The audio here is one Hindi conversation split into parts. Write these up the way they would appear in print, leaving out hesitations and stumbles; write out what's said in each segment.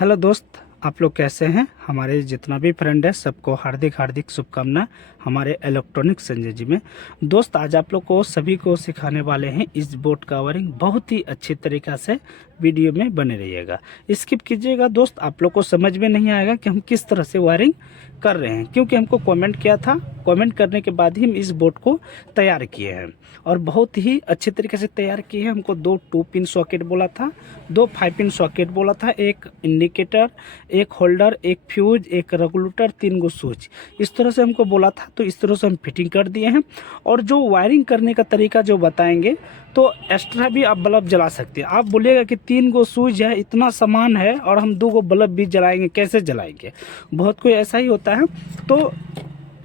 हेलो दोस्त, आप लोग कैसे हैं। हमारे जितना भी फ्रेंड है सबको हार्दिक हार्दिक शुभकामना हमारे इलेक्ट्रॉनिक संजय जी में। दोस्त, आज आप लोग को सभी को सिखाने वाले हैं इस बोर्ड का वायरिंग बहुत ही अच्छी तरीक़ा से। वीडियो में बने रहिएगा, स्किप कीजिएगा दोस्त, आप लोग को समझ में नहीं आएगा कि हम किस तरह से वायरिंग कर रहे हैं, क्योंकि हमको कमेंट किया था। कमेंट करने के बाद ही हम इस बोर्ड को तैयार किए हैं और बहुत ही अच्छे तरीके से तैयार किए हैं। हमको 2 2 पिन सॉकेट बोला था, 2 5 पिन सॉकेट बोला था, एक इंडिकेटर, एक होल्डर, एक फ्यूज, एक रेगुलेटर, 3 गो स्विच, इस तरह से हमको बोला था। तो इस तरह से हम फिटिंग कर दिए हैं। और जो वायरिंग करने का तरीका जो बताएंगे, तो एक्स्ट्रा भी आप बल्ब जला सकते हैं। आप बोलिएगा कि 3 गो स्विच है, इतना सामान है और हम 2 गो बल्ब भी जलाएंगे, कैसे जलाएंगे। बहुत कोई ऐसा ही होता है। तो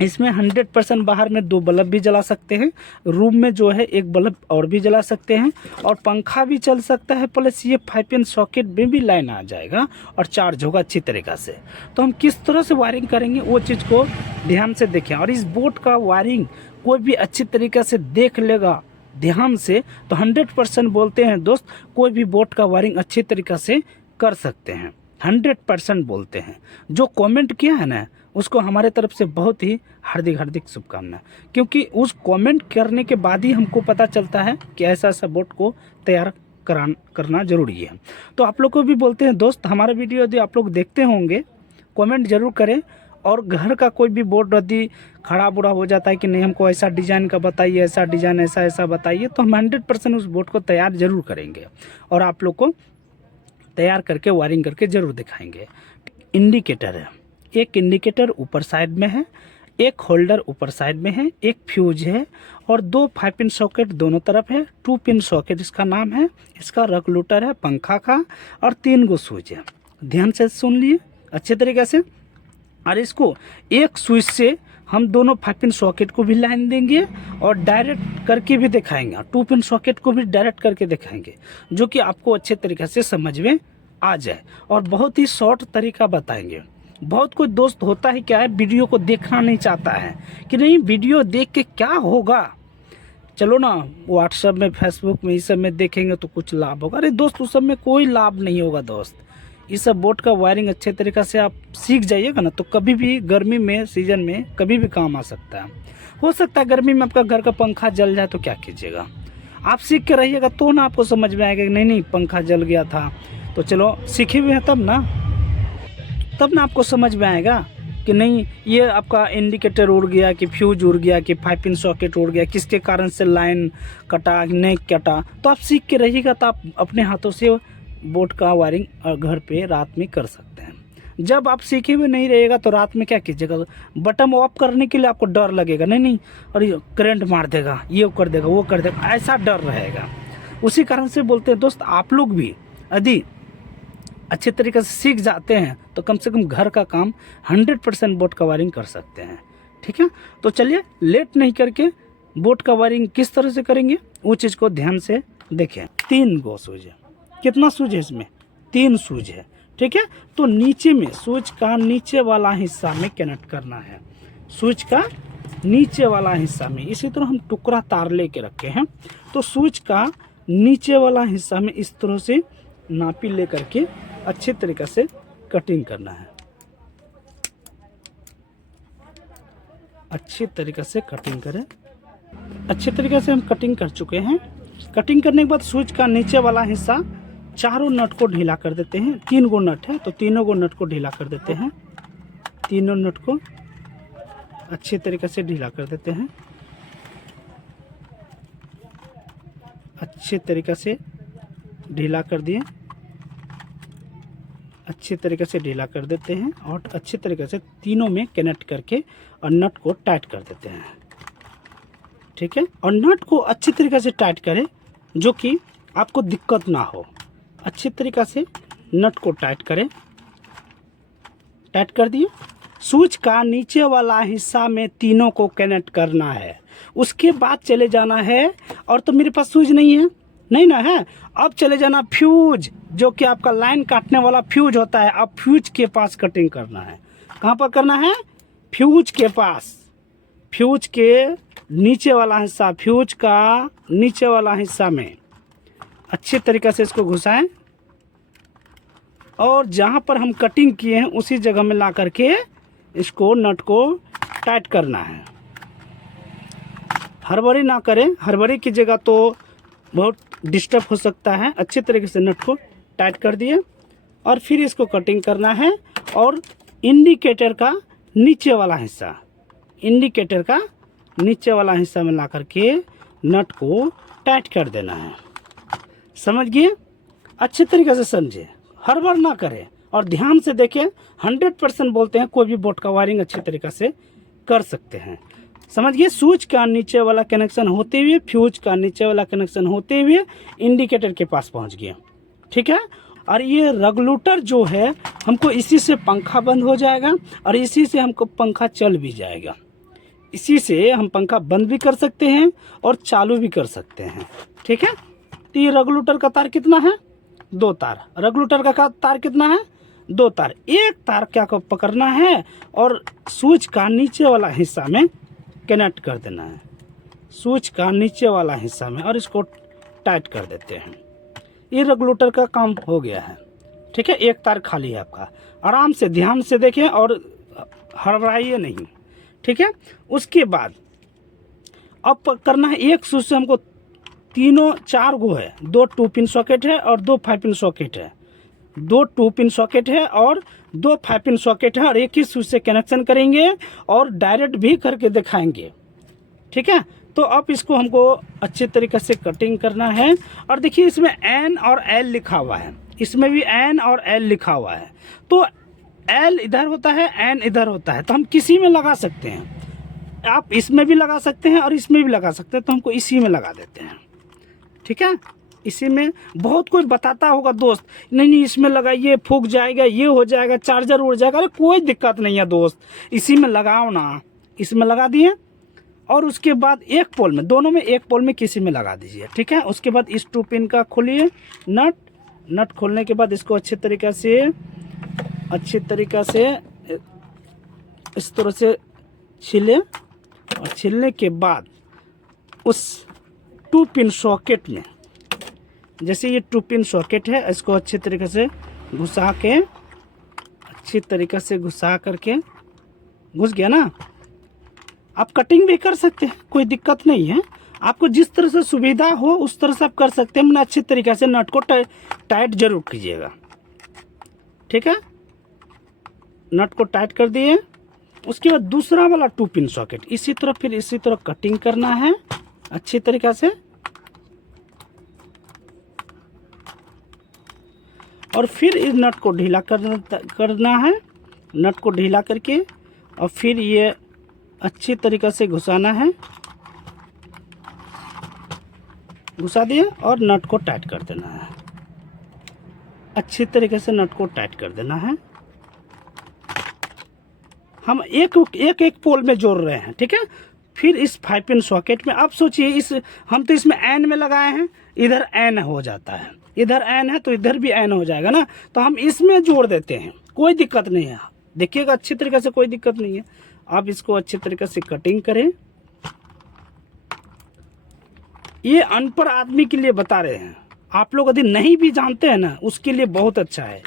इसमें 100% बाहर में 2 बल्ब भी जला सकते हैं, रूम में जो है 1 बल्ब और भी जला सकते हैं, और पंखा भी चल सकता है, प्लस ये 5 पिन सॉकेट में भी लाइन आ जाएगा और चार्ज होगा अच्छी तरीक़ा से। तो हम किस तरह से वायरिंग करेंगे वो चीज़ को ध्यान से देखें। और इस बोर्ड का वायरिंग कोई भी अच्छी तरीक़े से देख लेगा ध्यान से, तो 100% बोलते हैं दोस्त, कोई भी बोर्ड का वायरिंग अच्छी तरीक़े से कर सकते हैं। 100% बोलते हैं। जो कमेंट किया है ना, उसको हमारे तरफ से बहुत ही हार्दिक हार्दिक शुभकामना, क्योंकि उस कमेंट करने के बाद ही हमको पता चलता है कि ऐसा ऐसा बोर्ड को तैयार करना ज़रूरी है। तो आप लोग को भी बोलते हैं दोस्त, हमारा वीडियो यदि आप लोग देखते होंगे कमेंट ज़रूर करें। और घर का कोई भी बोर्ड यदि खड़ा बुरा हो जाता है कि नहीं हमको ऐसा डिज़ाइन का बताइए, ऐसा डिज़ाइन ऐसा ऐसा बताइए, तो हम 100% उस बोर्ड को तैयार ज़रूर करेंगे और आप लोग को तैयार करके वायरिंग करके ज़रूर दिखाएंगे। इंडिकेटर है, एक इंडिकेटर ऊपर साइड में है, एक होल्डर ऊपर साइड में है, एक फ्यूज है और 2 5 पिन सॉकेट दोनों तरफ है। 2 पिन सॉकेट इसका नाम है, इसका रेगुलेटर है पंखा का, और 3 गो स्विच है। ध्यान से सुन लिए अच्छे तरीके से। और इसको एक स्विच से हम दोनों 5 पिन सॉकेट को भी लाइन देंगे और डायरेक्ट करके भी दिखाएंगे, 2 पिन सॉकेट को भी डायरेक्ट करके दिखाएंगे, जो कि आपको अच्छे तरीके से समझ में आ जाए। और बहुत ही शॉर्ट तरीका बताएंगे। बहुत कोई दोस्त होता है क्या है, वीडियो को देखना नहीं चाहता है कि नहीं वीडियो देख के क्या होगा, चलो ना व्हाट्सएप में फेसबुक में इस सब में देखेंगे तो कुछ लाभ होगा। अरे दोस्त, उस सब में कोई लाभ नहीं होगा दोस्त। इस सब बोर्ड का वायरिंग अच्छे तरीक़े से आप सीख जाइएगा ना, तो कभी भी गर्मी में सीजन में कभी भी काम आ सकता है। हो सकता है गर्मी में आपका घर का पंखा जल जाए, तो क्या कीजिएगा। आप सीख के रहिएगा तो ना आपको समझ में आएगा कि नहीं नहीं पंखा जल गया था, तो चलो सीखे हुए हैं तब ना आपको समझ में आएगा कि नहीं ये आपका इंडिकेटर उड़ गया, कि फ्यूज उड़ गया, कि 5 पिन सॉकेट उड़ गया, किसके कारण से लाइन कटा नहीं कटा। तो आप सीख के रहिएगा तो आप अपने हाथों से बोर्ड का वायरिंग घर पे रात में कर सकते हैं। जब आप सीखे हुए नहीं रहेगा तो रात में क्या कीजिएगा, बटन ऑफ करने के लिए आपको डर लगेगा, नहीं और ये करंट मार देगा, ये कर देगा, वो कर देगा, ऐसा डर रहेगा। उसी कारण से बोलते हैं दोस्त, आप लोग भी यदि अच्छे तरीके से सीख जाते हैं तो कम से कम घर का काम 100% बोर्ड का वायरिंग कर सकते हैं। ठीक है, तो चलिए लेट नहीं करके बोर्ड का वायरिंग किस तरह से करेंगे वो चीज़ को ध्यान से देखें। 3 गो स्विच है, कितना स्विच है इसमें, 3 स्विच है। ठीक है, तो नीचे में स्विच का नीचे वाला हिस्सा में कनेक्ट करना है, स्विच का नीचे वाला हिस्सा में। इसी तरह हम टुकड़ा तार लेके रखे हैं, तो स्विच का नीचे वाला हिस्सा में इस तरह से नापी ले करके अच्छे तरीके से कटिंग करना है। अच्छे तरीके से कटिंग करें। अच्छे तरीके से हम कटिंग कर चुके हैं। कटिंग करने के बाद स्विच का नीचे वाला हिस्सा चारों नट को ढीला कर देते हैं। 3 गो नट है तो तीनों गो नट को ढीला कर देते हैं। तीनों नट को अच्छे तरीके से ढीला कर देते हैं। अच्छे तरीके से ढीला कर दिए, अच्छे तरीके से ढीला कर देते हैं और अच्छे तरीके से तीनों में कनेक्ट करके और नट को टाइट कर देते हैं। ठीक है, और नट को अच्छे तरीके से टाइट करें जो कि आपको दिक्कत ना हो। अच्छे तरीके से नट को टाइट करें। टाइट कर दिए। स्विच का नीचे वाला हिस्सा में तीनों को कनेक्ट करना है, उसके बाद चले जाना है। और तो मेरे पास स्विच नहीं ना है। अब चले जाना फ्यूज, जो कि आपका लाइन काटने वाला फ्यूज होता है। अब फ्यूज के पास कटिंग करना है। कहाँ पर करना है, फ्यूज के पास। फ्यूज के नीचे वाला हिस्सा, फ्यूज का नीचे वाला हिस्सा में अच्छे तरीके से इसको घुसाएं। और जहाँ पर हम कटिंग किए हैं उसी जगह में ला करके इसको नट को टाइट करना है। हड़बड़ी ना करें, हड़बड़ी की जगह तो बहुत डिस्टर्ब हो सकता है। अच्छे तरीके से नट को टाइट कर दिए और फिर इसको कटिंग करना है। और इंडिकेटर का नीचे वाला हिस्सा, इंडिकेटर का नीचे वाला हिस्सा में ला करके नट को टाइट कर देना है। समझ गए? अच्छे तरीके से समझे, हड़बड़ ना करें और ध्यान से देखें। 100% बोलते हैं कोई भी बोर्ड का वायरिंग अच्छे तरीके से कर सकते हैं। समझ गए? स्विच का नीचे वाला कनेक्शन होते हुए, फ्यूज का नीचे वाला कनेक्शन होते हुए इंडिकेटर के पास पहुंच गया। ठीक है? और ये रेगुलेटर जो है हमको इसी से पंखा बंद हो जाएगा और इसी से हमको पंखा चल भी जाएगा। इसी से हम पंखा बंद भी कर सकते हैं और चालू भी कर सकते हैं। ठीक है? तो ये रेगुलेटर का तार कितना है? 2 तार। रेगुलेटर का तार कितना है? 2 तार। एक तार क्या को पकड़ना है और स्विच का नीचे वाला हिस्सा में कनेक्ट कर देना है, स्विच का नीचे वाला हिस्सा में, और इसको टाइट कर देते हैं। ये रेगुलेटर का काम हो गया है। ठीक है? एक तार खाली है आपका। आराम से ध्यान से देखें और हड़बड़ाइए नहीं। ठीक है? उसके बाद अब करना है, एक स्विच से हमको 4 गो है, 2 2 पिन सॉकेट है और 2 5 पिन सॉकेट है। 2 2 पिन सॉकेट है और 2 5 पिन सॉकेट है और एक ही स्विच से कनेक्शन करेंगे और डायरेक्ट भी करके दिखाएंगे। ठीक है? तो अब इसको हमको अच्छे तरीके से कटिंग करना है। और देखिए इसमें N और L लिखा हुआ है, इसमें भी N और L लिखा हुआ है। तो L इधर होता है, N इधर होता है, तो हम किसी में लगा सकते हैं। आप इसमें भी लगा सकते हैं और इसमें भी लगा सकते हैं, तो हमको इसी में लगा देते हैं। ठीक है? इसी में बहुत कुछ बताता होगा दोस्त, नहीं इसमें लगाइए फूक जाएगा, ये हो जाएगा, चार्जर उड़ जाएगा। अरे कोई दिक्कत नहीं है दोस्त, इसी में लगाओ ना। इसमें लगा दिए और उसके बाद एक पोल में, दोनों में एक पोल में किसी में लगा दीजिए। ठीक है? उसके बाद इस 2 पिन का खोलिए नट खोलने के बाद इसको अच्छे तरीक़ा से इस तरह से छीलें और छीलने के बाद उस 2 पिन सॉकेट में, जैसे ये 2 पिन सॉकेट है, इसको अच्छे तरीके से घुसा के, अच्छी तरीके से घुसा करके, घुस गया ना। आप कटिंग भी कर सकते हैं, कोई दिक्कत नहीं है। आपको जिस तरह से सुविधा हो उस तरह से आप कर सकते हैं। मैंने अच्छे तरीके से नट को टाइट जरूर कीजिएगा। ठीक है? नट को टाइट कर दिए। उसके बाद दूसरा वाला 2 पिन सॉकेट इसी तरह, फिर इसी तरह कटिंग करना है अच्छी तरीके से। और फिर इस नट को ढीला करना है, नट को ढीला करके और फिर ये अच्छी तरीक़े से घुसाना है। घुसा दिए और नट को टाइट कर देना है। अच्छी तरीके से नट को टाइट कर देना है। हम एक पोल में जोड़ रहे हैं। ठीक है? फिर इस 5 पिन सॉकेट में आप सोचिए, हम तो इसमें N में लगाए हैं, इधर N हो जाता है, इधर N है तो इधर भी N हो जाएगा ना, तो हम इसमें जोड़ देते हैं। कोई दिक्कत नहीं है, देखिएगा अच्छी तरीके से, कोई दिक्कत नहीं है। आप इसको अच्छी तरीके से कटिंग करें। ये अनपढ़ आदमी के लिए बता रहे हैं, आप लोग यदि नहीं भी जानते हैं ना, उसके लिए बहुत अच्छा है।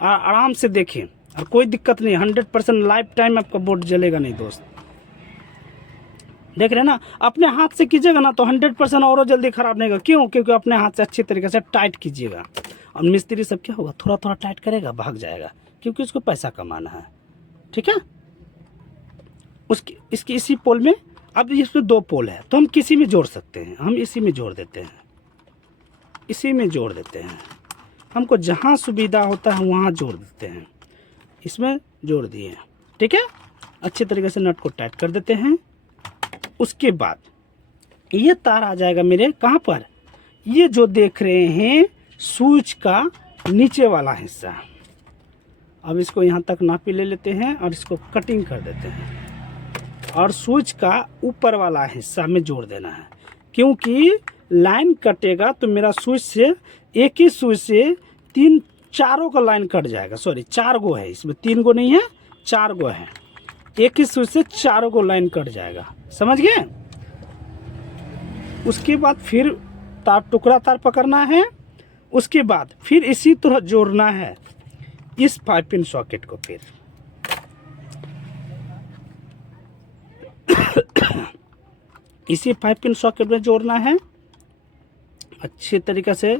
आराम से देखें और कोई दिक्कत नहीं, 100% लाइफ टाइम आपका बोर्ड जलेगा नहीं दोस्त। देख रहे हैं ना? अपने हाथ से कीजिएगा ना तो 100% और जल्दी ख़राब नहीं होगा। क्यों? क्योंकि अपने हाथ से अच्छी तरीके से टाइट कीजिएगा। और मिस्त्री सब क्या होगा, थोड़ा थोड़ा टाइट करेगा, भाग जाएगा, क्योंकि उसको पैसा कमाना है। ठीक है? इसकी इसी पोल में, अब इसमें 2 पोल है तो हम किसी में जोड़ सकते हैं। हम इसी में जोड़ देते हैं, इसी में जोड़ देते हैं। हमको जहाँ सुविधा होता है वहाँ जोड़ देते हैं। इसमें जोड़ दिए। ठीक है? अच्छे तरीके से नट को टाइट कर देते हैं। उसके बाद ये तार आ जाएगा मेरे कहाँ पर, ये जो देख रहे हैं स्विच का नीचे वाला हिस्सा। अब इसको यहाँ तक नापी ले लेते हैं और इसको कटिंग कर देते हैं और स्विच का ऊपर वाला हिस्सा में जोड़ देना है। क्योंकि लाइन कटेगा तो मेरा स्विच से, एक ही स्विच से 4 का लाइन कट जाएगा। सॉरी, 4 गो है, इसमें 3 गो नहीं है, 4 गो है। एक ही स्विच से 4 गो लाइन कट जाएगा। समझ गए? उसके बाद फिर टुकड़ा तार पकड़ना है। उसके बाद फिर इसी तरह जोड़ना है। इस 5 पिन सॉकेट को फिर इसी 5 पिन सॉकेट में जोड़ना है। अच्छी तरीक़े से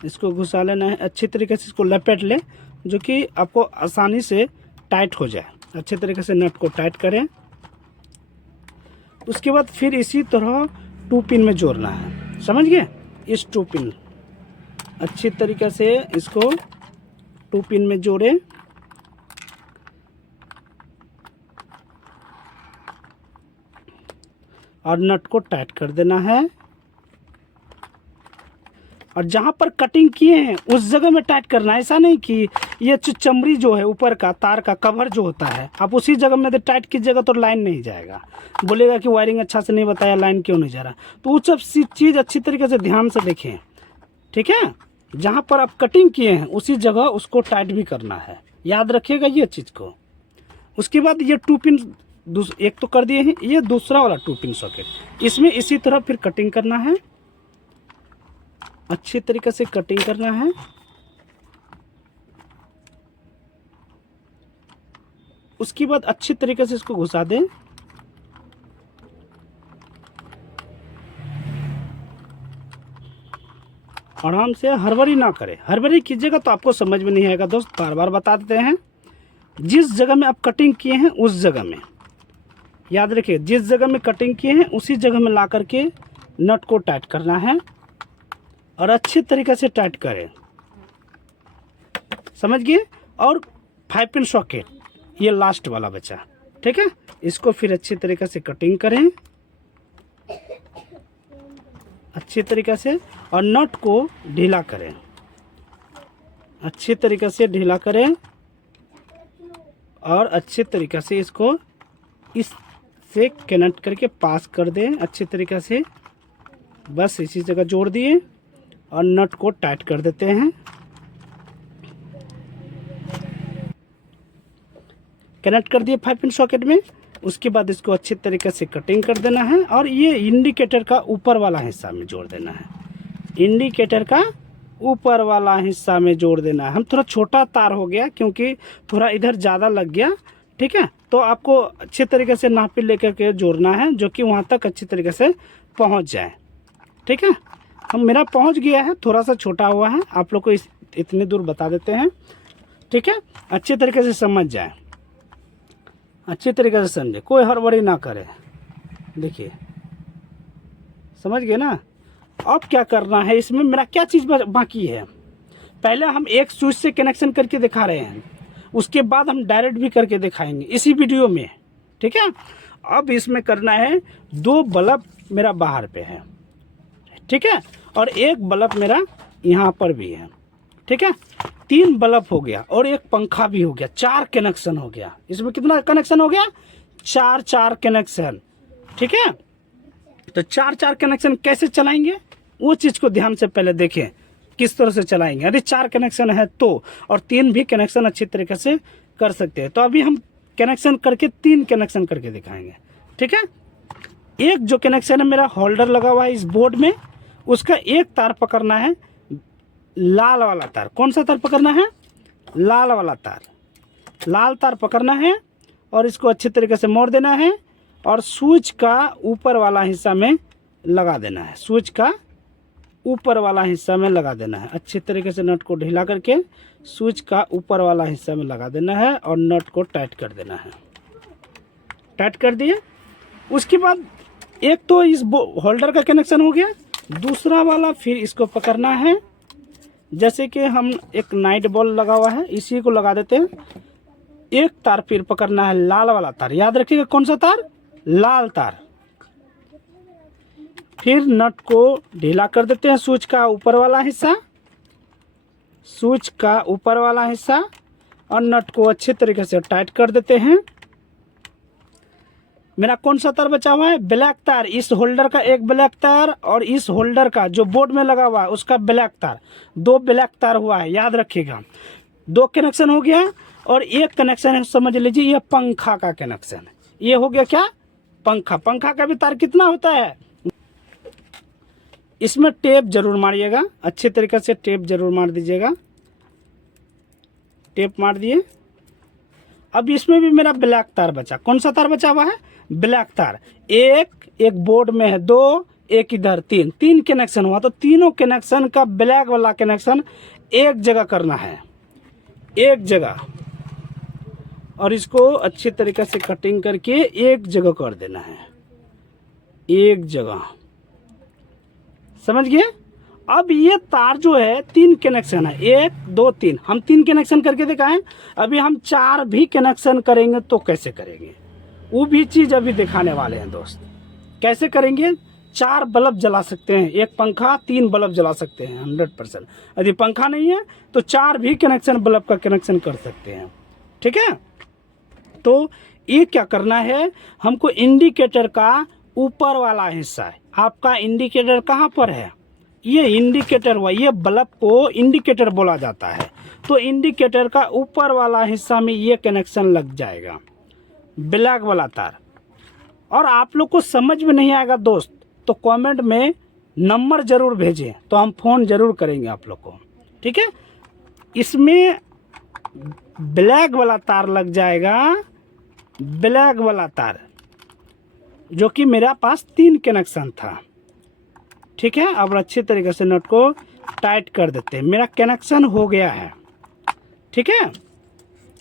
इसको घुसा लेना है, अच्छी तरीके से इसको लपेट ले, जो कि आपको आसानी से टाइट हो जाए। अच्छे तरीके से नट को टाइट करें। उसके बाद फिर इसी तरह 2 पिन में जोड़ना है, समझ गए। इस 2 पिन अच्छी तरीके से इसको 2 पिन में जोड़ें और नट को टाइट कर देना है। और जहाँ पर कटिंग किए हैं उस जगह में टाइट करना है। ऐसा नहीं कि ये चमड़ी जो है ऊपर का तार का कवर जो होता है आप उसी जगह में टाइट कीजिएगा तो लाइन नहीं जाएगा, बोलेगा कि वायरिंग अच्छा से नहीं बताया, लाइन क्यों नहीं जा रहा। तो वो सब चीज़ अच्छी तरीके से ध्यान से देखें, ठीक है। जहाँ पर आप कटिंग किए हैं उसी जगह उसको टाइट भी करना है, याद रखिएगा ये चीज़ को। उसके बाद ये 2 पिन एक तो कर दिए हैं, ये दूसरा वाला 2 पिन सॉकेट, इसमें इसी तरह फिर कटिंग करना है, अच्छी तरीके से कटिंग करना है। उसके बाद अच्छी तरीके से इसको घुसा दें। आराम से, हड़बड़ी ना करें। हड़बड़ी कीजिएगा तो आपको समझ में नहीं आएगा दोस्त। बार बार बता देते हैं, जिस जगह में आप कटिंग किए हैं उस जगह में याद रखिए, जिस जगह में कटिंग किए हैं उसी जगह में ला करके नट को टाइट करना है और अच्छे तरीके से टाइट करें, समझ गए। और 5 पिन सॉकेट ये लास्ट वाला बचा, ठीक है। इसको फिर अच्छी तरीके से कटिंग करें अच्छी तरीके से और नट को ढीला करें, अच्छी तरीके से ढीला करें और अच्छे तरीके से इसको इससे कनेक्ट करके पास कर दें अच्छे तरीके से। बस इसी जगह जोड़ दिए और नट को टाइट कर देते हैं। कनेक्ट कर दिए 5 पिन सॉकेट में। उसके बाद इसको अच्छी तरीके से कटिंग कर देना है और ये इंडिकेटर का ऊपर वाला हिस्सा में जोड़ देना है, इंडिकेटर का ऊपर वाला हिस्सा में जोड़ देना है। हम थोड़ा छोटा तार हो गया क्योंकि थोड़ा इधर ज़्यादा लग गया, ठीक है। तो आपको अच्छे तरीके से नापी लेकर के जोड़ना है जो कि वहाँ तक अच्छी तरीके से पहुँच जाए, ठीक है। हम मेरा पहुँच गया है, थोड़ा सा छोटा हुआ है, आप लोग को इतनी दूर बता देते हैं, ठीक है। अच्छे तरीके से समझ जाए, अच्छी तरीके से समझे, कोई हड़बड़ी ना करे। देखिए समझ गए ना। अब क्या करना है, इसमें मेरा क्या चीज़ बाकी है। पहले हम एक स्विच से कनेक्शन करके दिखा रहे हैं, उसके बाद हम डायरेक्ट भी करके दिखाएंगे इसी वीडियो में, ठीक है। अब इसमें करना है 2 बल्ब मेरा बाहर पे है, ठीक है, और 1 बल्ब मेरा यहाँ पर भी है, ठीक है। 3 बल्ब हो गया और 1 पंखा भी हो गया, 4 कनेक्शन हो गया। इसमें कितना कनेक्शन हो गया, 4 कनेक्शन, ठीक है। तो 4 कनेक्शन कैसे चलाएंगे वो चीज़ को ध्यान से पहले देखें, किस तरह से चलाएंगे। यदि 4 कनेक्शन है तो, और 3 भी कनेक्शन अच्छी तरीके से कर सकते हैं। तो अभी हम कनेक्शन करके 3 कनेक्शन करके दिखाएंगे, ठीक है। एक जो कनेक्शन है मेरा होल्डर लगा हुआ है इस बोर्ड में, उसका एक तार पकड़ना है, लाल वाला तार। कौन सा तार पकड़ना है, लाल वाला तार, लाल तार पकड़ना है और इसको अच्छे तरीके से मोड़ देना है और स्विच का ऊपर वाला हिस्सा में लगा देना है, स्विच का ऊपर वाला हिस्सा में लगा देना है। अच्छे तरीके से नट को ढीला करके स्विच का ऊपर वाला हिस्सा में लगा देना है और नट को टाइट कर देना है। टाइट कर दिए। उसके बाद एक तो इस होल्डर का कनेक्शन हो गया, दूसरा वाला फिर इसको पकड़ना है। जैसे कि हम एक नाइट बॉल लगा हुआ है, इसी को लगा देते हैं। एक तार फिर पकड़ना है, लाल वाला तार, याद रखिएगा कौन सा तार, लाल तार। फिर नट को ढीला कर देते हैं, स्विच का ऊपर वाला हिस्सा, स्विच का ऊपर वाला हिस्सा, और नट को अच्छे तरीके से टाइट कर देते हैं। मेरा कौन सा तार बचा हुआ है, ब्लैक तार। इस होल्डर का एक ब्लैक तार और इस होल्डर का जो बोर्ड में लगा हुआ है उसका ब्लैक तार, 2 ब्लैक तार हुआ है, याद रखिएगा। 2 कनेक्शन हो गया और 1 कनेक्शन है, समझ लीजिए यह पंखा का कनेक्शन है। ये हो गया क्या, पंखा। पंखा का भी तार कितना होता है, इसमें टेप जरूर मारिएगा, अच्छे तरीके से टेप जरूर मार दीजिएगा। टेप मार दिए। अब इसमें भी मेरा ब्लैक तार बचा। कौन सा तार बचा हुआ है? ब्लैक तार। एक बोर्ड में है 2, एक इधर 3 कनेक्शन हुआ। तो तीनों कनेक्शन का ब्लैक वाला कनेक्शन एक जगह करना है, एक जगह, और इसको अच्छी तरीके से कटिंग करके एक जगह कर देना है, एक जगह। समझ गए? अब ये तार जो है 3 कनेक्शन है, 1 2 3। हम 3 कनेक्शन करके दिखाएं। अभी हम 4 भी कनेक्शन करेंगे तो कैसे करेंगे, वो भी चीज़ अभी दिखाने वाले हैं दोस्त। कैसे करेंगे? 4 बल्ब जला सकते हैं, एक पंखा, 3 बल्ब जला सकते हैं 100%। यदि पंखा नहीं है तो 4 भी कनेक्शन बल्ब का कनेक्शन कर सकते हैं। ठीक है? तो ये क्या करना है, हमको इंडिकेटर का ऊपर वाला हिस्सा है। आपका इंडिकेटर कहाँ पर है? ये इंडिकेटर हुआ, ये बल्ब को इंडिकेटर बोला जाता है। तो इंडिकेटर का ऊपर वाला हिस्सा में ये कनेक्शन लग जाएगा, ब्लैक वाला तार। और आप लोग को समझ में नहीं आएगा दोस्त तो कमेंट में नंबर ज़रूर भेजें, तो हम फ़ोन ज़रूर करेंगे आप लोग को। ठीक है? इसमें ब्लैक वाला तार लग जाएगा, ब्लैक वाला तार, जो कि मेरा पास 3 कनेक्शन था। ठीक है? अब अच्छी तरीके से नट को टाइट कर देते हैं। मेरा कनेक्शन हो गया है। ठीक है?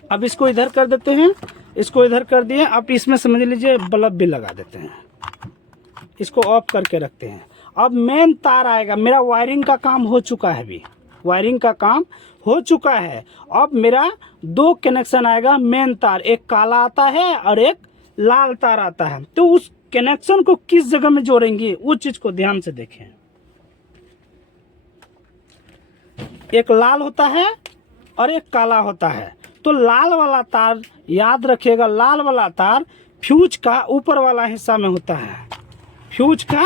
अब इसको इधर कर देते हैं, इसको इधर कर दिए। अब इसमें समझ लीजिए बल्ब भी लगा देते हैं, इसको ऑफ करके रखते हैं। अब मेन तार आएगा। मेरा वायरिंग का काम हो चुका है, अभी वायरिंग का काम हो चुका है। अब मेरा 2 कनेक्शन आएगा मेन तार, एक काला आता है और एक लाल तार आता है। तो उस कनेक्शन को किस जगह में जोड़ेंगे वो चीज को ध्यान से देखें। एक लाल होता है और एक काला होता है। तो लाल वाला तार याद रखिएगा, लाल वाला तार फ्यूज का ऊपर वाला हिस्सा में होता है, फ्यूज का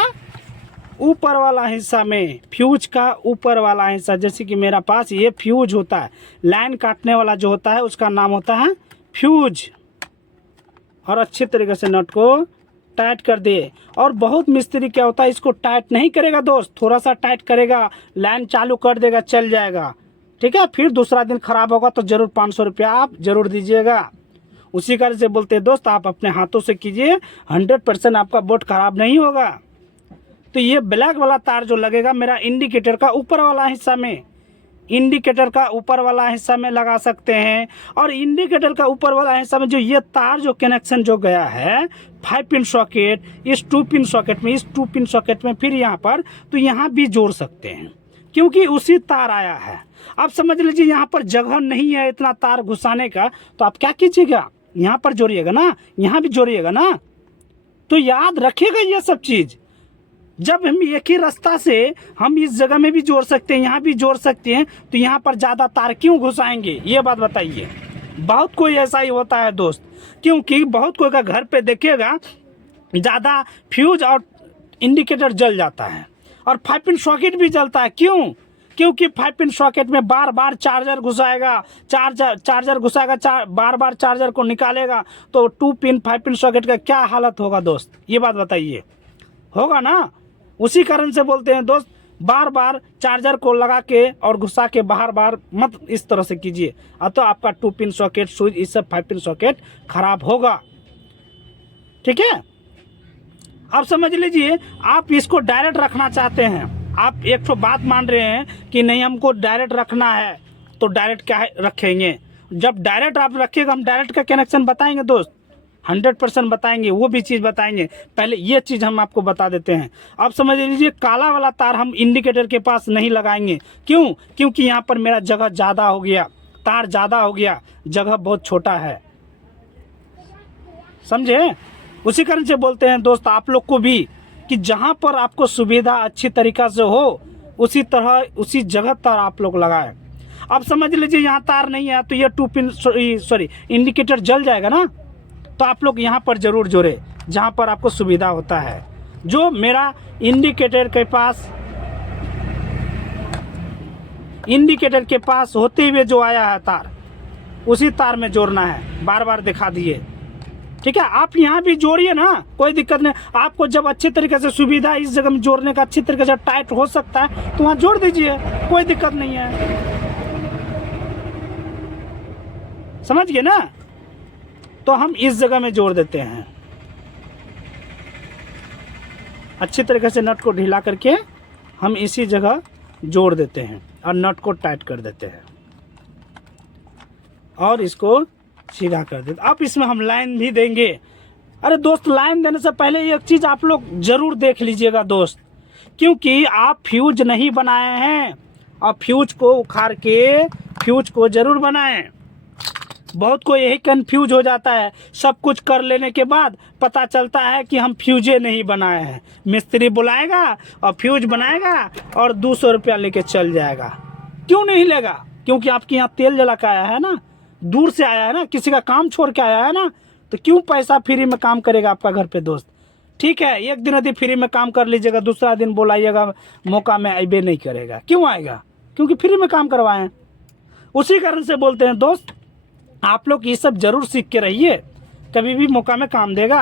ऊपर वाला हिस्सा में, फ्यूज का ऊपर वाला हिस्सा। जैसे कि मेरा पास ये फ्यूज होता है, लाइन काटने वाला जो होता है उसका नाम होता है फ्यूज। और अच्छे तरीके से नट को टाइट कर दे। और बहुत मिस्त्री क्या होता है, इसको टाइट नहीं करेगा दोस्त, थोड़ा सा टाइट करेगा, लाइन चालू कर देगा, चल जाएगा। ठीक है? फिर दूसरा दिन खराब होगा तो जरूर 500 रुपया आप जरूर दीजिएगा। उसी कारण से बोलते हैं दोस्त, आप अपने हाथों से कीजिए, 100% आपका बोट खराब नहीं होगा। तो ये ब्लैक वाला तार जो लगेगा मेरा इंडिकेटर का ऊपर वाला हिस्सा में, इंडिकेटर का ऊपर वाला हिस्सा में लगा सकते हैं। और इंडिकेटर का ऊपर वाला हिस्सा में जो ये तार जो कनेक्शन जो गया है 5 पिन सॉकेट, इस 2 पिन सॉकेट में, इस 2 पिन सॉकेट में, फिर यहाँ पर, तो यहाँ भी जोड़ सकते हैं क्योंकि उसी तार आया है। आप समझ लीजिए यहाँ पर जगह नहीं है इतना तार घुसाने का, तो आप क्या कीजिएगा, यहाँ पर जोड़िएगा ना, यहाँ भी जोड़िएगा ना। तो याद रखिएगा ये सब चीज़। जब हम एक ही रास्ता से हम इस जगह में भी जोड़ सकते हैं, यहाँ भी जोड़ सकते हैं, तो यहाँ पर ज़्यादा तार क्यों घुसाएंगे, ये बात बताइए। बहुत कोई ऐसा ही होता है दोस्त, क्योंकि बहुत कोई का घर पे देखिएगा ज़्यादा फ्यूज और इंडिकेटर जल जाता है और 5 पिन सॉकेट भी जलता है। क्यों? क्योंकि 5 पिन सॉकेट में बार बार चार्जर घुसाएगा, चार्जर घुसाएगा, बार बार चार्जर को निकालेगा, तो 2 पिन 5 पिन सॉकेट का क्या हालत होगा दोस्त, ये बात बताइए। होगा ना? उसी कारण से बोलते हैं दोस्त, बार बार चार्जर को लगा के और घुसा के बार मत इस तरह से कीजिए, तो आपका 2 पिन सॉकेट, स्विच, इस सब 5 पिन सॉकेट खराब होगा। ठीक है? आप समझ लीजिए, आप इसको डायरेक्ट रखना चाहते हैं, आप एक तो बात मान रहे हैं कि नहीं हमको डायरेक्ट रखना है, तो डायरेक्ट क्या रखेंगे। जब डायरेक्ट आप रखिएगा, हम डायरेक्ट का कनेक्शन बताएंगे दोस्त, 100% बताएंगे, वो भी चीज़ बताएंगे। पहले ये चीज़ हम आपको बता देते हैं। आप समझ लीजिए, काला वाला तार हम इंडिकेटर के पास नहीं लगाएंगे। क्यों? क्योंकि यहाँ पर मेरा जगह ज़्यादा हो गया, तार ज़्यादा हो गया, जगह बहुत छोटा है, समझे। उसी कारण से बोलते हैं दोस्त आप लोग को भी कि जहाँ पर आपको सुविधा अच्छी तरीक़ा से हो, उसी तरह उसी जगह तार आप लोग लगाएं। अब समझ लीजिए यहाँ तार नहीं है, तो ये 2 पिन इंडिकेटर जल जाएगा ना, तो आप लोग यहाँ पर ज़रूर जोड़े जहाँ पर आपको सुविधा होता है। जो मेरा इंडिकेटर के पास होते हुए जो आया है तार, उसी तार में जोड़ना है, बार बार दिखा दिए। ठीक है? आप यहाँ भी जोड़िए ना, कोई दिक्कत नहीं। आपको जब अच्छे तरीके से सुविधा इस जगह में जोड़ने का अच्छी तरीके से टाइट हो सकता है तो वहाँ जोड़ दीजिए, कोई दिक्कत नहीं है। समझ गए ना। तो हम इस जगह में जोड़ देते हैं, अच्छी तरीके से नट को ढीला करके हम इसी जगह जोड़ देते हैं और नट को टाइट कर देते हैं और इसको सीधा कर देते। अब इसमें हम लाइन भी देंगे। अरे दोस्त, लाइन देने से पहले एक चीज़ आप लोग ज़रूर देख लीजिएगा दोस्त, क्योंकि आप फ्यूज नहीं बनाए हैं और फ्यूज को उखाड़ के फ्यूज को ज़रूर बनाएं। बहुत को यही कंफ्यूज हो जाता है, सब कुछ कर लेने के बाद पता चलता है कि हम फ्यूजे नहीं बनाए हैं। मिस्त्री बुलाएगा और फ्यूज बनाएगा और 200 रुपया लेके चल जाएगा। क्यों नहीं लेगा? क्योंकि आपके यहाँ तेल जला के आया है ना, दूर से आया है ना, किसी का काम छोड़ के आया है ना, तो क्यों पैसा फ्री में काम करेगा आपका घर पे दोस्त? ठीक है, एक दिन यदि फ्री में काम कर लीजिएगा, दूसरा दिन बोलाइएगा मौका में अबे नहीं करेगा। क्यों आएगा? क्योंकि फ्री में काम करवाएं। उसी कारण से बोलते हैं दोस्त, आप लोग ये सब जरूर सीख के रहिए, कभी भी मौका में काम देगा।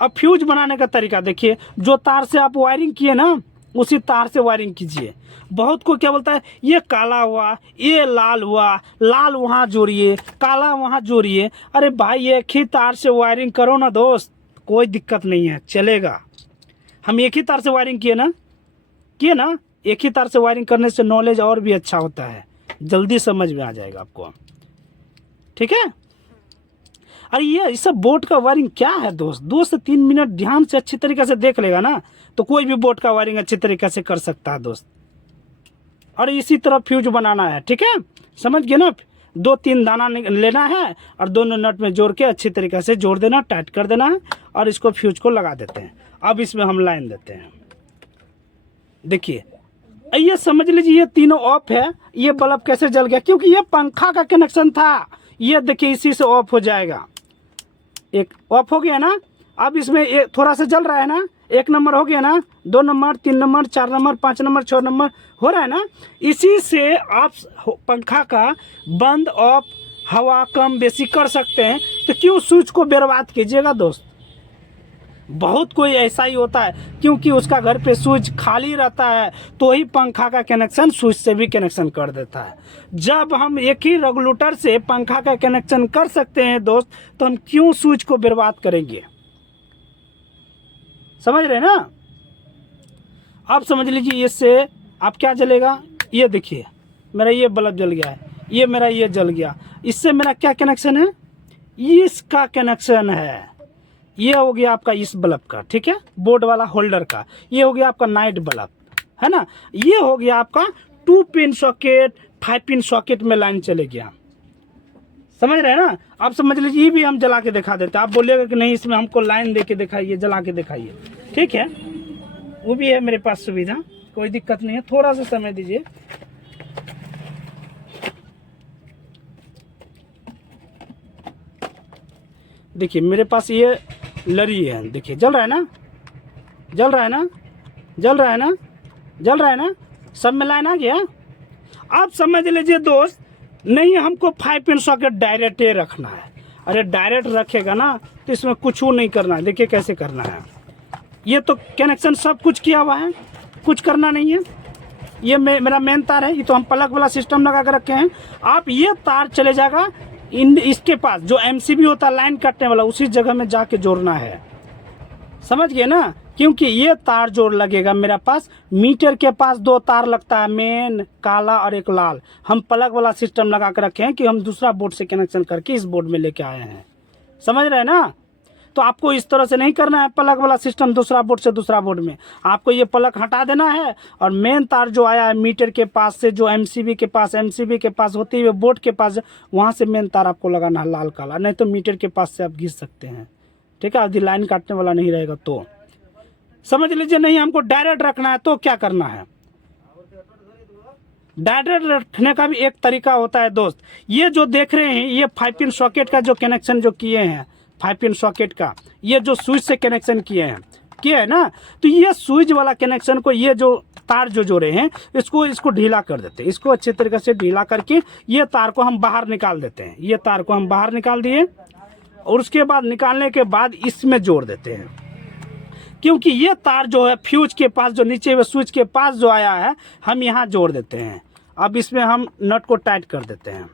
अब फ्यूज बनाने का तरीका देखिए, जो तार से आप वायरिंग किए ना उसी तार से वायरिंग कीजिए। बहुत को क्या बोलता है, ये काला हुआ, ये लाल हुआ, लाल वहाँ जोड़िए, काला वहाँ जोड़िए। अरे भाई, एक ही तार से वायरिंग करो ना दोस्त, कोई दिक्कत नहीं है, चलेगा। हम एक ही तार से वायरिंग किए ना, एक ही तार से वायरिंग करने से नॉलेज और भी अच्छा होता है, जल्दी समझ में आ जाएगा आपको। ठीक है। अरे ये इस सब बोर्ड का वायरिंग क्या है दोस्त, 2 से 3 मिनट ध्यान से अच्छी तरीके से देख लेगा ना तो कोई भी बोर्ड का वायरिंग अच्छी तरीके से कर सकता है दोस्त। और इसी तरह फ्यूज बनाना है, ठीक है, समझ गए ना। 2-3 दाना लेना है और दोनों नट में जोड़ के अच्छी तरीके से जोड़ देना, टाइट कर देना है और इसको फ्यूज को लगा देते हैं। अब इसमें हम लाइन देते हैं। देखिए, ये समझ लीजिए ये तीनों ऑफ है। ये बल्ब कैसे जल गया? क्योंकि ये पंखा का कनेक्शन था। ये देखिए इसी से ऑफ हो जाएगा। एक ऑफ हो गया ना। अब इसमें ये थोड़ा सा जल रहा है ना, 1 नंबर हो गया ना, 2 number, 3 number, 4 number, 5 number, 6 number हो रहा है ना। इसी से आप पंखा का बंद ऑफ हवा कम बेसी कर सकते हैं। तो क्यों स्विच को बर्बाद कीजिएगा दोस्त। बहुत कोई ऐसा ही होता है, क्योंकि उसका घर पे स्विच खाली रहता है तो ही पंखा का कनेक्शन स्विच से भी कनेक्शन कर देता है। जब हम एक ही रेगुलेटर से पंखा का कनेक्शन कर सकते हैं दोस्त, तो हम क्यों स्विच को बर्बाद करेंगे? समझ रहे ना। अब समझ लीजिए, इससे आप क्या जलेगा, ये देखिए मेरा ये बल्ब जल गया है, ये मेरा ये जल गया। इससे मेरा क्या कनेक्शन है? इसका कनेक्शन है। ये हो गया आपका इस बल्ब का, ठीक है, बोर्ड वाला होल्डर का। ये हो गया आपका नाइट बल्ब, है ना। ये हो गया आपका 2 पिन सॉकेट, 5 पिन सॉकेट में लाइन चले गया। समझ रहे हैं ना। आप समझ लीजिए, ये भी हम जला के दिखा देते हैं। आप बोलिएगा कि नहीं इसमें हमको लाइन दे के दिखाइए, जला के दिखाइए, ठीक है, वो भी है मेरे पास सुविधा, कोई दिक्कत नहीं है। थोड़ा सा समय दीजिए। देखिए मेरे पास ये लरी है, देखिए जल रहा है ना, जल रहा है ना, जल रहा है ना, जल रहा है ना, सब में लाइन आ गया। आप समझ लीजिए दोस्त, नहीं हमको 5 पिन सॉकेट डायरेक्ट रखना है। अरे डायरेक्ट रखेगा ना तो इसमें कुछ नहीं करना है। देखिए कैसे करना है। ये तो कनेक्शन सब कुछ किया हुआ है, कुछ करना नहीं है। ये मेरा मेन तार है, ये तो हम प्लग वाला सिस्टम लगा कर रखे हैं। आप ये तार चले जाएगा इसके पास, जो MCB होता है लाइन काटने वाला, उसी जगह में जाके जोड़ना है। समझ गए ना। क्योंकि ये तार जोड़ लगेगा मेरा पास, मीटर के पास 2 तार लगता है, मेन काला और एक लाल। हम प्लग वाला सिस्टम लगा कर रखे हैं कि हम दूसरा बोर्ड से कनेक्शन करके इस बोर्ड में लेके आए हैं। समझ रहे हैं ना। तो आपको इस तरह से नहीं करना है प्लग वाला सिस्टम दूसरा बोर्ड से दूसरा बोर्ड में। आपको ये प्लग हटा देना है और मेन तार जो आया है मीटर के पास से, जो MCB के पास होती है बोर्ड के पास, वहाँ से मेन तार आपको लगाना है लाल काला। नहीं तो मीटर के पास से आप घिस सकते हैं, ठीक है, यदि लाइन काटने वाला नहीं रहेगा तो। समझ लीजिए, नहीं हमको डायरेक्ट रखना है तो क्या करना है। डायरेक्ट रखने का भी एक तरीका होता है दोस्त। ये जो देख रहे हैं, ये 5 पिन सॉकेट का जो कनेक्शन जो किए हैं, 5 पिन सॉकेट का ये जो स्विच से कनेक्शन किए है ना, तो ये स्विच वाला कनेक्शन को, ये जो तार जो जोड़े हैं, इसको ढीला कर देते हैं। इसको अच्छे तरीके से ढीला करके ये तार को हम बाहर निकाल देते हैं। ये तार को हम बाहर निकाल दिए और उसके बाद निकालने के बाद इसमें जोड़ देते हैं। क्योंकि ये तार जो है फ्यूज के पास, जो नीचे स्विच के पास जो आया है, हम यहाँ जोड़ देते हैं अब इसमें हम नट को टाइट कर देते हैं।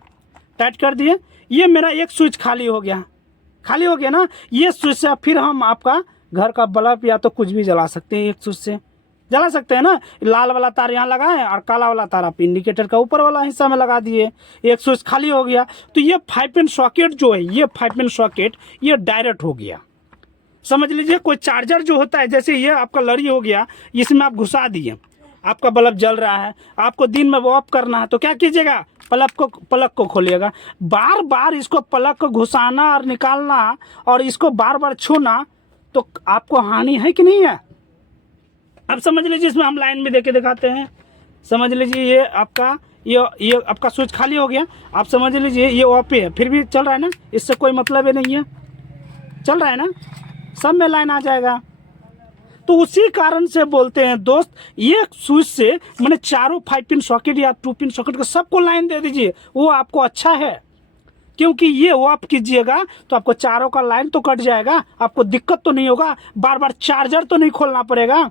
टाइट कर दिए, ये मेरा एक स्विच खाली हो गया, खाली हो गया ना। ये स्विच से फिर हम आपका घर का बल्ब या तो कुछ भी जला सकते हैं, एक स्विच से जला सकते हैं ना। लाल वाला तार यहाँ लगाएं और काला वाला तार आप इंडिकेटर का ऊपर वाला हिस्सा में लगा दिए, एक स्विच खाली हो गया। तो ये 5 पिन सॉकेट जो है, ये 5 पिन सॉकेट ये डायरेक्ट हो गया। समझ लीजिए कोई चार्जर जो होता है, जैसे ये आपका लड़ी हो गया, इसमें आप घुसा दिए, आपका बल्ब जल रहा है, आपको दिन में वो ऑफ करना है, तो क्या कीजिएगा, प्लग को खोलिएगा। बार बार इसको प्लग को घुसाना और निकालना और इसको बार बार छूना तो आपको हानि है कि नहीं है। अब समझ लीजिए, इसमें हम लाइन में देके दिखाते हैं। समझ लीजिए ये आपका स्विच खाली हो गया। आप समझ लीजिए ये ऑफ है, फिर भी चल रहा है ना, इससे कोई मतलब ही नहीं है, चल रहा है ना, सब में लाइन आ जाएगा। तो उसी कारण से बोलते हैं दोस्त, ये स्विच से मैंने चारों 5 पिन सॉकेट या 2 पिन सॉकेट को सबको लाइन दे दीजिए, वो आपको अच्छा है। क्योंकि ये ऑफ कीजिएगा तो आपको चारों का लाइन तो कट जाएगा, आपको दिक्कत तो नहीं होगा, बार बार चार्जर तो नहीं खोलना पड़ेगा।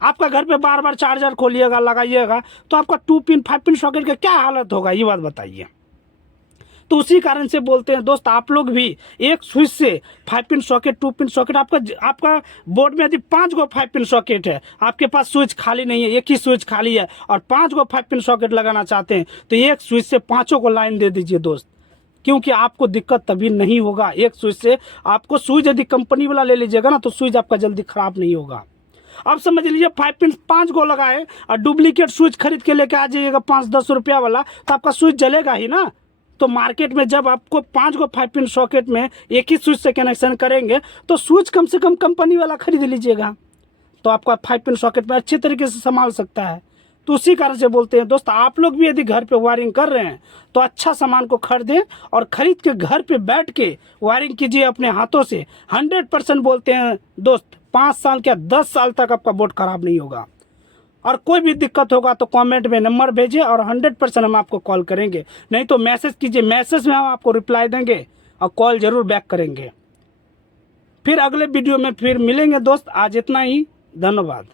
आपका घर पे बार बार चार्जर खोलिएगा लगाइएगा तो आपका 2 पिन 5 पिन सॉकेट का क्या हालत होगा, ये बात बताइए। तो उसी कारण से बोलते हैं दोस्त, आप लोग भी एक स्विच से 5 पिन सॉकेट 2 पिन सॉकेट, आपका बोर्ड में यदि 5 गो 5 पिन सॉकेट है, आपके पास स्विच खाली नहीं है, एक ही स्विच खाली है और 5 गो 5 पिन सॉकेट लगाना चाहते हैं, तो एक स्विच से 5 को लाइन दे दीजिए दोस्त। क्योंकि आपको दिक्कत तभी नहीं होगा, एक स्विच से आपको स्विच यदि कंपनी वाला ले लीजिएगा ना तो स्विच आपका जल्दी खराब नहीं होगा। अब समझ लीजिए 5 पिन 5 गो लगाए और डुप्लीकेट स्विच खरीद के लेके आ जाइएगा 5-10 रुपया वाला, तो आपका स्विच जलेगा ही ना। तो मार्केट में जब आपको 5 गो 5 पिन सॉकेट में एक ही स्विच से कनेक्शन करेंगे तो स्विच कम से कम कंपनी वाला खरीद लीजिएगा, तो आपका 5 पिन सॉकेट में अच्छे तरीके से संभाल सकता है। तो उसी कारण से बोलते हैं दोस्त, आप लोग भी यदि घर पे वायरिंग कर रहे हैं तो अच्छा सामान को खरीदें और खरीद के घर पे बैठ के वायरिंग कीजिए अपने हाथों से। 100% बोलते हैं दोस्त, 5 साल क्या 10 साल तक आपका बोर्ड खराब नहीं होगा। और कोई भी दिक्कत होगा तो कमेंट में नंबर भेजिए और 100% हम आपको कॉल करेंगे, नहीं तो मैसेज कीजिए, मैसेज में हम आपको रिप्लाई देंगे और कॉल ज़रूर बैक करेंगे। फिर अगले वीडियो में फिर मिलेंगे दोस्त, आज इतना ही, धन्यवाद।